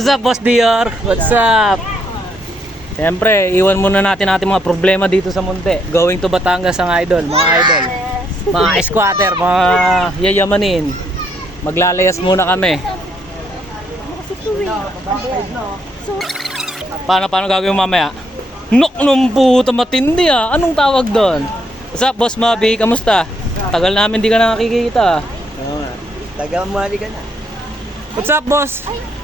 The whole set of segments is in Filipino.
What's up, Boss Dior? What's up? Siyempre, iwan muna natin mga problema dito sa Munti. Going to Batangas ang idol, mga idol. Mga squatter, mga yayamanin. Maglalayas muna kami. Paano gagawin mamaya? Nok nung puta, matindi ah. Anong tawag doon? What's up, Boss Mabi? Kamusta? Tagal namin di ka nakikita. Tagal mali ka na. What's up, boss?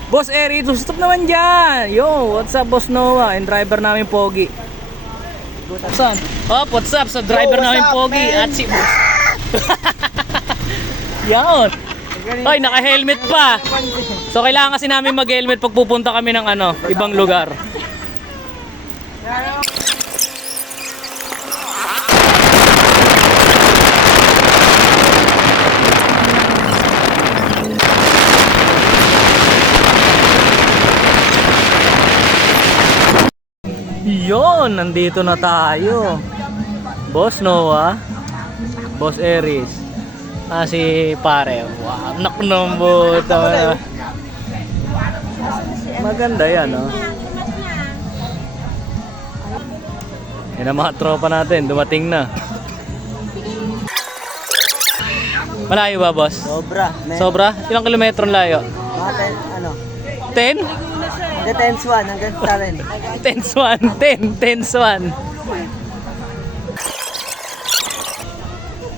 Boss Eri, stop naman dyan. Yo, what's up, Boss Noah? And driver namin Pogi. Saan? Oh, what's up sa driver namin Pogi at si boss. Yan. Ay, naka-helmet pa. So, kailangan kasi namin mag-helmet pag pupunta kami ng ibang lugar. Yon, nandito na tayo. Boss Noah, Boss Eris, si pare. Wow, naknumbuta. Maganda yan, no? Yan ang mga tropa natin, dumating na. Malayo ba, boss? Sobra. Sobra? Ilang kilometro layo? Mga 10, 10? Hanggang 10-1, hanggang sa rin. 10-1.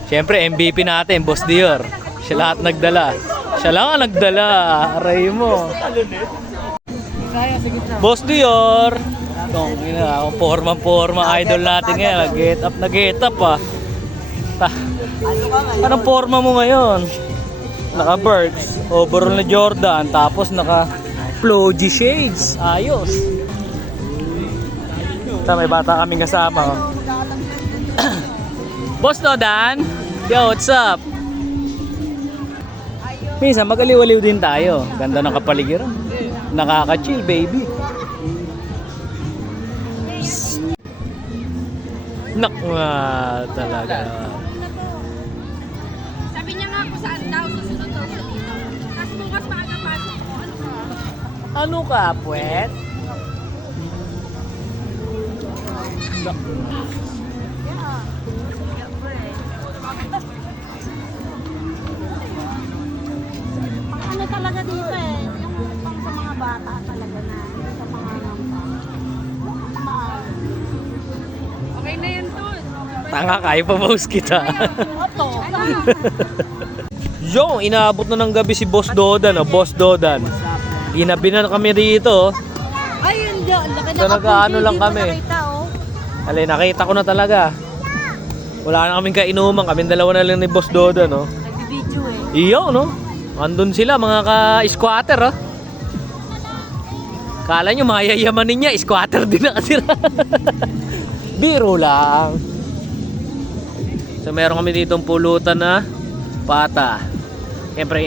Siyempre, MVP natin, Boss Dior. Siya lahat nagdala. Siya lang ang nagdala. Aray mo. Boss Dior. Forma, idol natin ngayon. Get up ah. Anong forma mo ngayon? Naka-Birds, overall na Jordan, tapos naka-Floji shades. Ayos. May bata kaming kasama. Oh. Boss Nodan, yo, what's up? Minsan mag-aliw-aliw din tayo. Ganda ng kapaligiran. Nakaka-chill, baby. Talaga. Sabi niya nga kung saan daw, susunod daw siya dito. Tapos bukas makakapasok ko. Ano ka, puwet? Ano talaga dito eh, yung pang sa mga bata talaga na, sa mga nampa. Okay na yan to. Tanga ka, ipapost kita. Oto. Yo, inaabot na ng gabi si Boss Dodan, Boss Dodan. Ginabi na kami dito. Ay, hindi. Laki So, nag-ano lang kami. Nakita, oh. Alay, nakita ko na talaga. Wala na kaming kainuman, kaming dalawa na lang ni Boss Dodan, no? Nagbibidyo eh. Iyo, no? Andun sila, mga ka-squatter, oh. Kala nyo, mga yayamanin niya, squatter din na kasi. Biro lang. So, meron kami ditong pulutan na pata. Siyempre,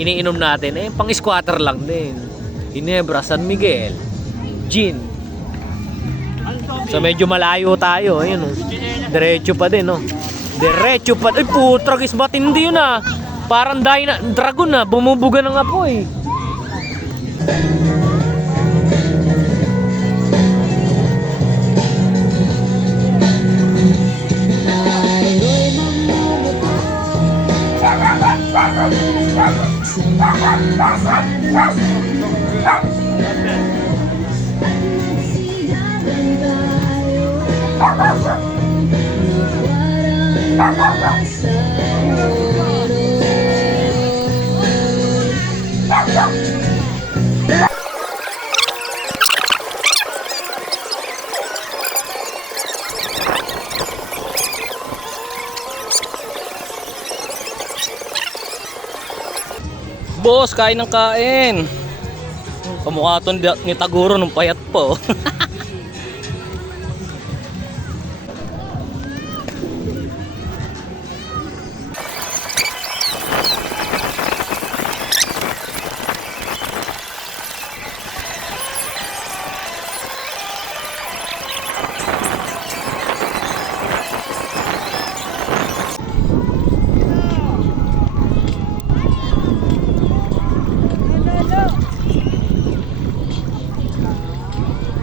iniinom natin. Pang-squatter lang din. Ginebra, San Miguel, gin. So, medyo malayo tayo. Ayun, oh. Diretso pa din, oh. Diretso pa. Ay, putragis, matindi yun, ah. Parang dragon, ah. Bumubuga ng apoy. Boss, kain ng kain. Kamukha to ni Taguro nung payat po.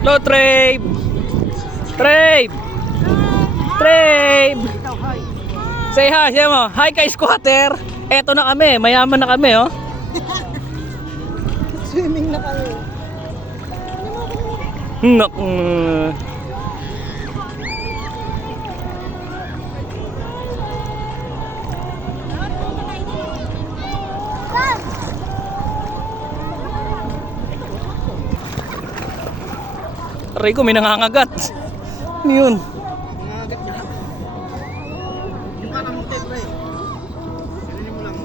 Hello, Trave! Trave! Trave! Say hi, say mo. Hi kay squatter. Eto na kami, mayaman na kami, oh. Swimming na kami. Nak. Aray ko, may nangangagat. Ano yun? Nangagat niya. Yung parang mote, pre. Ganun mo lang.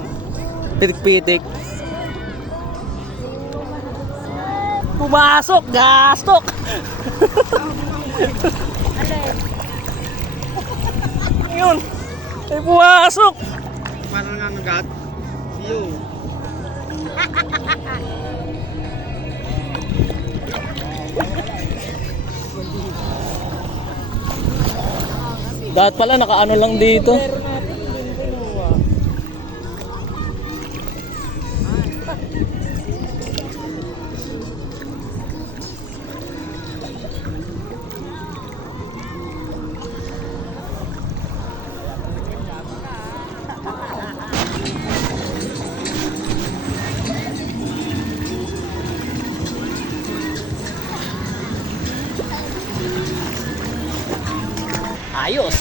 Pitik-pitik. Pumasok! Gastok! Yun! Ay pumasok! Parang nangagat. See you. Dapat pala nakaano lang dito. Ayos!